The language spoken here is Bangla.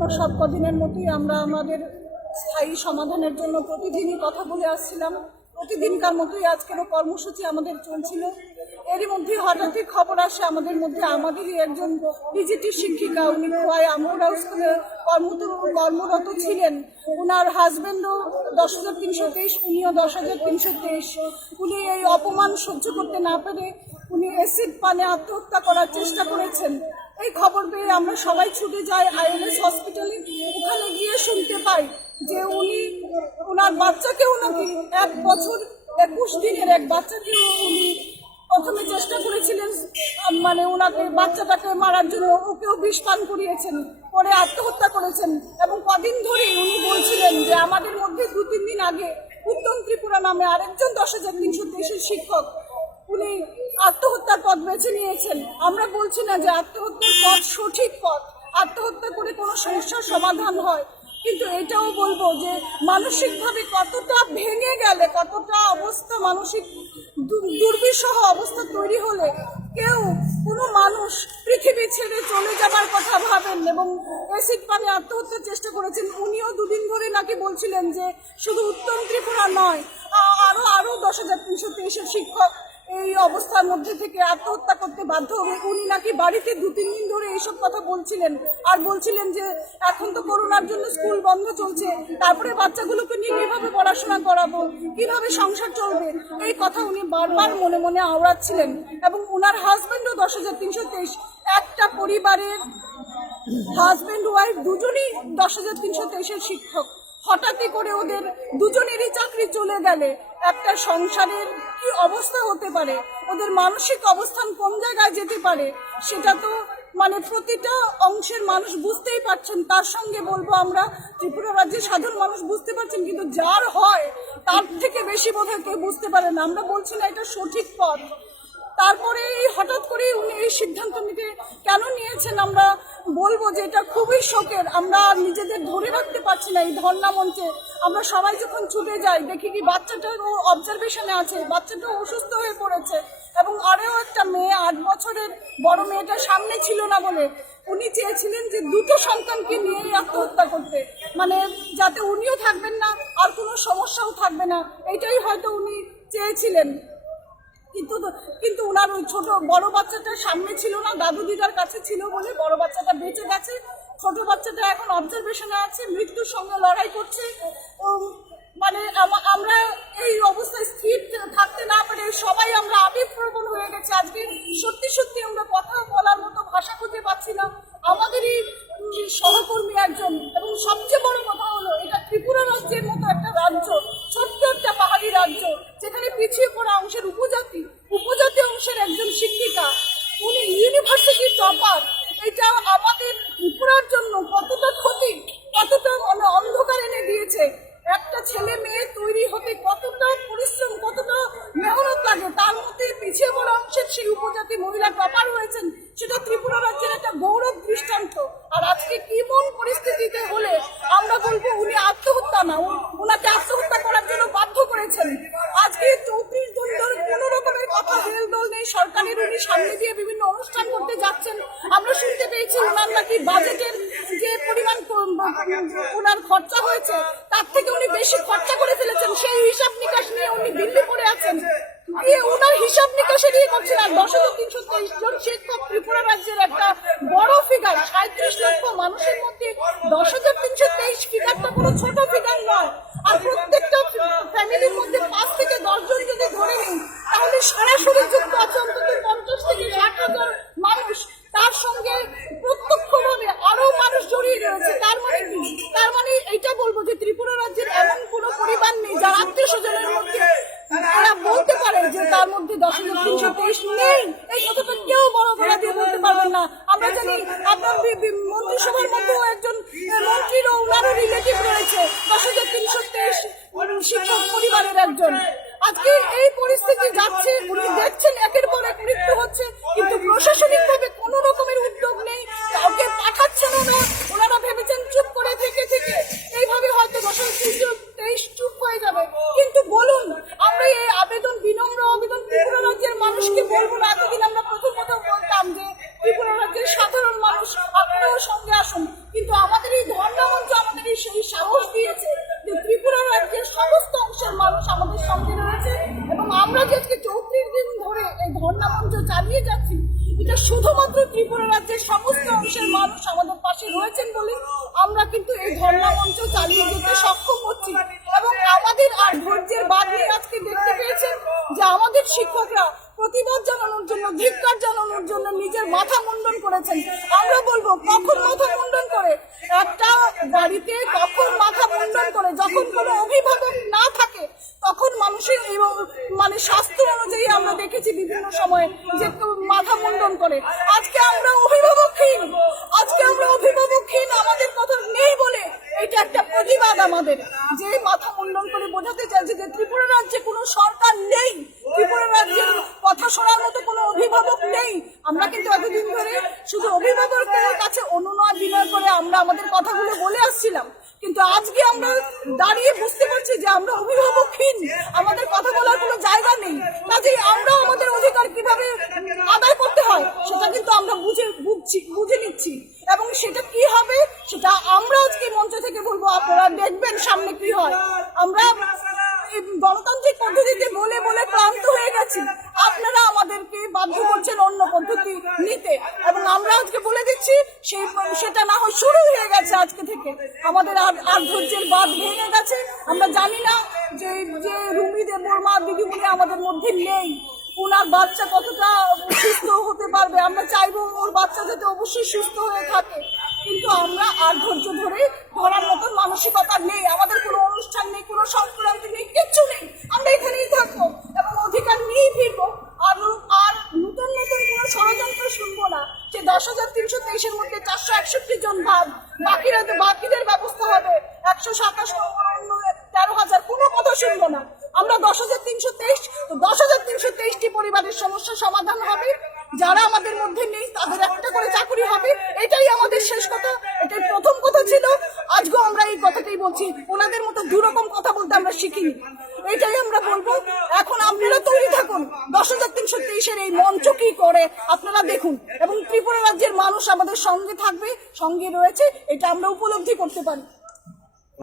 অন্য সব কদিনের মতোই আমরা আমাদের স্থায়ী সমাধানের জন্য প্রতিদিনই কথা বলে আসছিলাম। প্রতিদিনকার মতোই আজকেরও কর্মসূচি আমাদের চলছিল। এরই মধ্যে হঠাৎই খবর আসে আমাদেরই একজন পিজিটি শিক্ষিকা, উনি খোয়াই আমরা স্কুলে কর্মরত ছিলেন। ওনার হাজব্যান্ডও 10,323, উনিও 10,323। উনি এই অপমান সহ্য করতে না পেরে উনি অ্যাসিড পানে আত্মহত্যা করার চেষ্টা করেছেন। এই খবর পেয়ে আমরা সবাই ছুটে যাই আইএলএস হসপিটালে। ওখানে গিয়ে শুনতে পাই যে ওনার বাচ্চাকেও নাকি 1 বছর 21 দিনের এক বাচ্চাকেও উনি প্রথমে চেষ্টা করেছিলেন, মানে ওনাকে বাচ্চাটাকে মারার জন্য ওকেও বিষ পান করিয়েছেন, পরে আত্মহত্যা করেছেন। এবং কদিন ধরেই উনি বলছিলেন যে আমাদের মধ্যে 2-3 দিন আগে উত্তম ত্রিপুরা নামে আরেকজন 10,323 শিক্ষক উনি আত্মহত্যার পথ বেছে নিয়েছেন। আমরা বলছি না যে আত্মহত্যার পথ সঠিক পথ, আত্মহত্যা করে কোনো সমস্যার সমাধান হয়, কিন্তু এটাও বলবো যে মানসিকভাবে কতটা ভেঙে গেলে, কতটা অবস্থা মানসিক দুর্বিষহ অবস্থা তৈরি হলে কোনো মানুষ পৃথিবী ছেড়ে চলে যাবার কথা ভাবেন। এবং অ্যাসিড পানে আত্মহত্যার চেষ্টা করেছেন। উনিও 2 দিন ধরে নাকি বলছিলেন যে শুধু উত্তম ত্রিপুরা নয়, আরো 10,323 শিক্ষক এই অবস্থার মধ্যে থেকে আত্মহত্যা করতে বাধ্য হবে। উনি নাকি বাড়িতে 2-3 দিন ধরে এইসব কথা বলছিলেন, আর বলছিলেন যে এখন তো করোনার জন্য স্কুল বন্ধ চলছে, তারপরে বাচ্চাগুলোকে নিয়ে কিভাবে পড়াশোনা করাবো, কিভাবে সংসার চলবে, এই কথা উনি বারবার মনে মনে আওড়াচ্ছিলেন। এবং ওনার হাজব্যান্ডও 10,323। একটা পরিবারের হাজব্যান্ড ওয়াইফ দুজনই 10,323 শিক্ষক। হঠাৎই করে ওদের দুজনেরই চাকরি চলে গেলে একটা সংসারের কি অবস্থা হতে পারে, ওদের মানসিক অবস্থান কোন জায়গায় যেতে পারে, সেটা তো মানে প্রতিটা অংশের মানুষ বুঝতেই পারছেন। তার সঙ্গে বলবো আমরা ত্রিপুরা রাজ্যের সাধারণ মানুষ বুঝতে পারছেন, কিন্তু যার হয় তার থেকে বেশি বোধহয় কেউ বুঝতে পারে না। আমরা বলছি না এটা সঠিক পথ। তারপরে হঠাৎ করে উনি এই সিদ্ধান্ত নিতে কেন নিয়েছেন আমরা বলবো যে এটা খুবই শোকের। আমরা নিজেদের ধরে রাখতে পারছি না। এই ধর্ণা মঞ্চে আমরা সবাই যখন ছুটে যাই দেখি কি বাচ্চাটাও অবজারভেশনে আছে, বাচ্চাটাও অসুস্থ হয়ে পড়েছে। এবং আরও একটা মেয়ে 8 বছরের বড় মেয়েটা সামনে ছিল না বলে উনি চেয়েছিলেন যে 2টো সন্তানকে নিয়েই আত্মহত্যা করতে, মানে যাতে উনিও থাকবেন না আর কোনো সমস্যাও থাকবে না, এটাই হয়তো উনি চেয়েছিলেন। কিন্তু ওনার ওই বড় বাচ্চাটা সামনে ছিল না, দাদু দিদার কাছে ছিল বলে বড় বাচ্চাটা বেঁচে গেছে। ছোট বাচ্চাটা এখন অবজারভেশনে আছে, মৃত্যুর সঙ্গে লড়াই করছে। মানে আমরা এই অবস্থায় স্থির থাকতে না পারে সবাই আমরা আবেগপ্রবণ হয়ে গেছে। আজকে সত্যি সত্যি আমরা কথা বলার মতো ভাষা খুঁজে পাচ্ছি না। আমাদেরই সহকর্মী একজন, এবং সবচেয়ে বড় কথা হলো এটা ত্রিপুরা রাজ্যের মতো একটা রাজ্য, ছোট্ট একটা পাহাড়ি রাজ্য, যেখানে পিছিয়ে পড়া অংশের উপজাতি অংশের একজন শিক্ষিকা, উনি ইউনিভার্সিটির টপার। এটা আমাদের ত্রিপুরার জন্য কতটা ক্ষতি, কতটা অন্ধকার এনে দিয়েছে। একটা ছেলে মেয়ে তৈরি হতে কতটা পরিশ্রম, কতটা মেহনত লাগে, তার মধ্যে পিছিয়ে পড়া অংশের সেই উপজাতি মহিলা টপার হয়েছেন, সেটা ত্রিপুরা রাজ্যের একটা গৌরব দৃষ্টান্ত। আর আজকে কেমন পরিস্থিতিতে হলে আমরা বলবো উনি আত্মহত্যা না, ওনাকে আত্মহত্যা করার জন্য বাধ্য করেছেন। আজকে 34 জন ধরে কোনো রকমের কথা হেলদোল নেই সরকারের। উনি সামনে দিয়ে বিভিন্ন অনুষ্ঠান করতে যাচ্ছেন। আমরা শুনতে পেয়েছি ওনার নাকি বাজেটের যে পরিমাণ ওনার খরচা হয়েছে তার থেকে উনি বেশি খরচা করে ফেলেছেন। সেই হিসাব নিকাশ নিয়ে উনি দিল্লি পড়ে আছেন। ওনার হিসাব নিকাশে নিয়ে করছেন। আর 10,323 জন শিক্ষক ত্রিপুরা রাজ্যের একটা বড় ফিগার। 37 লক্ষ মানুষের মধ্যে 10,323 ফিগারটা কোনো ছোট ফিগার নয়। আর প্রত্যেকটা ফ্যামিলির মধ্যে 5 থেকে 10 জন যদি ধরে নিই, তাহলে সরাসরি যুক্ত আছে অন্তত 50 থেকে 60,000 মানুষ। তার সঙ্গে প্রত্যক্ষভাবে আরো মানুষ জড়িয়ে রয়েছে। তার মানে এইটা বলবো যে ত্রিপুরা রাজ্যের এমন কোনো পরিবার নেই যার আত্মীয় স্বজনের মধ্যে তারা বলতে পারে যে তার মধ্যে 10,323 নেই। এই কথাটা কেউ বড় গলা দিয়ে বলতে পারবেন না। আমরা জানি আপনার মন্ত্রিসভার মধ্যেও একজন মন্ত্রীরও ওনারও রিলেটিভ রয়েছে 10,323 শিক্ষক পরিবারের একজন। আজকে এই পরিস্থিতি যাচ্ছে, উনি দেখছেন একের পর এক মৃত্যু হচ্ছে, কিন্তু প্রশাসনিকভাবে কোনো রকমের উদ্যোগ নেই, কাউকে পাঠাচ্ছেনও না। ওনারা ভেবেছেন চুপ করে থেকে এইভাবে হয়তো 10,323 চুপ হয়ে যাবে। কিন্তু বলুন, আমরা এই বিনম্র আবেদন ত্রিপুরা রাজ্যের মানুষকে বলবো না। এতদিন আমরা প্রথম কথা বলতাম যে ত্রিপুরা রাজ্যের সাধারণ মানুষ আপনারাও সঙ্গে আসুন, কিন্তু আমাদের এই সেই সাহস দিয়েছে যে ত্রিপুরা রাজ্যের সমস্ত অংশের মানুষ আমাদের সঙ্গে রয়েছে এবং আমরা যে আজকে 34 দিন ধরে এই ধর্ণা মঞ্চ চালিয়ে যাচ্ছি, এটা শুধুমাত্র ত্রিপুরা রাজ্যের সমস্ত অংশের মানুষ আমাদের পাশে রয়েছেন বলে আমরা কিন্তু এই ধর্ণা মঞ্চ চালিয়ে যেতে সক্ষম হচ্ছি। এবং আমাদের আর ধৈর্যের বাদ নিয়ে আজকে দেখতে পেয়েছেন যে আমাদের শিক্ষকরা প্রতিবাদ জানানোর জন্য, ধিক্কার জানানোর জন্য নিজের মাথা মুন্ডন করেছেন। আমরা বলবো, কখন মাথা মুন্ডন করে? একটা বাড়িতে কখন মাথা মুন্ডন করে? যখন কোনো অভিভাবক না থাকে তখন মানুষের এবং মানে স্বাস্থ্য অনুযায়ী আমরা দেখেছি বিভিন্ন সময়ে যে মাথা মুন্ডন করে। আজকে আমরা অভিভাবকহীন, আমাদের কথা নেই বলে এটা একটা প্রতিবাদ আমাদের, যে মাথা মুন্ডন করে বোঝাতে চাইছে যে ত্রিপুরা রাজ্যে কোনো সরকার নেই, ত্রিপুরা রাজ্যের কথা শোনার মতো কোনো অভিভাবক নেই। আমরা কিন্তু এতদিন ধরে শুধু অভিভাবকদের কাছে অনুনয় বিনয় করে আমরা আমাদের কথাগুলো বলে আসছিলাম, কিন্তু আজকে আমরা দাঁড়িয়ে বুঝতে পারছি যে আমরা অভিভাবকহীন, আমাদের কথা বলার কোনো জায়গা নেই। কাজেই আমরা আমাদের অধিকার কিভাবে আদায় করতে হয় সেটা কিন্তু আমরা বুঝে নিচ্ছি এবং সেটা কি হবে সেটা আমরা আজকে মঞ্চ থেকে বলবো। আপনারা দেখবেন সামনে কি হয়। আমরা গণতান্ত্রিক পদ্ধতিতে বলে বলে ক্লান্ত হয়ে গেছি, আপনারা আমাদেরকে বাধ্য করছেন অন্য পদ্ধতি নিতে এবং আমরা আজকে বলে দিচ্ছি সেটা না হয় শুরু হয়ে গেছে আজকে থেকে। আমাদের আর ধৈর্যের বাঁধ ভেঙে গেছে। আমরা জানি না যে রুমি দেববর্মা দিদিমণি আমাদের মধ্যে নেই, ওনার বাচ্চা কতটা সুস্থ হতে পারবে। আমরা চাইবো ওর বাচ্চা যাতে অবশ্যই সুস্থ হয়ে থাকে, কিন্তু আমরা আর ধৈর্য ধরার মতন মানসিকতা নেই। আমাদের কোনো অনুষ্ঠান নেই, কোনো সংক্রান্তি নেই, কিচ্ছু নেই। আমরা এখানেই থাকবো এবং অধিকার নিয়েই ফিরবো। আর নতুন কোনো ষড়যন্ত্র শুনবো না যে 10,323-এর মধ্যে 461 জন বাকিদের ব্যবস্থা হবে, 127 13,000 কোনো কথা শুনবো না। আমরা 10,323 তো 10,323টি পরিবারের সমস্যা সমাধান হবে। যারা আমাদের মধ্যে নেই তাদের একটা করে চাকরি হবে, এটাই আমাদের শেষ কথা, এটাই প্রথম কথা ছিল। আজকেও আমরা এই কথাটাই বলছি, ওনাদের মতো দুরকম কথা বলতে আমরা শিখিনি, এটাই আমরা বলবো। এখন আপনারা তৈরি থাকুন, 10,323-এর এই মঞ্চ কি করে আপনারা দেখুন এবং ত্রিপুরা রাজ্যের মানুষ আমাদের সঙ্গে থাকবে, সঙ্গে রয়েছে, এটা আমরা উপলব্ধি করতে পারি।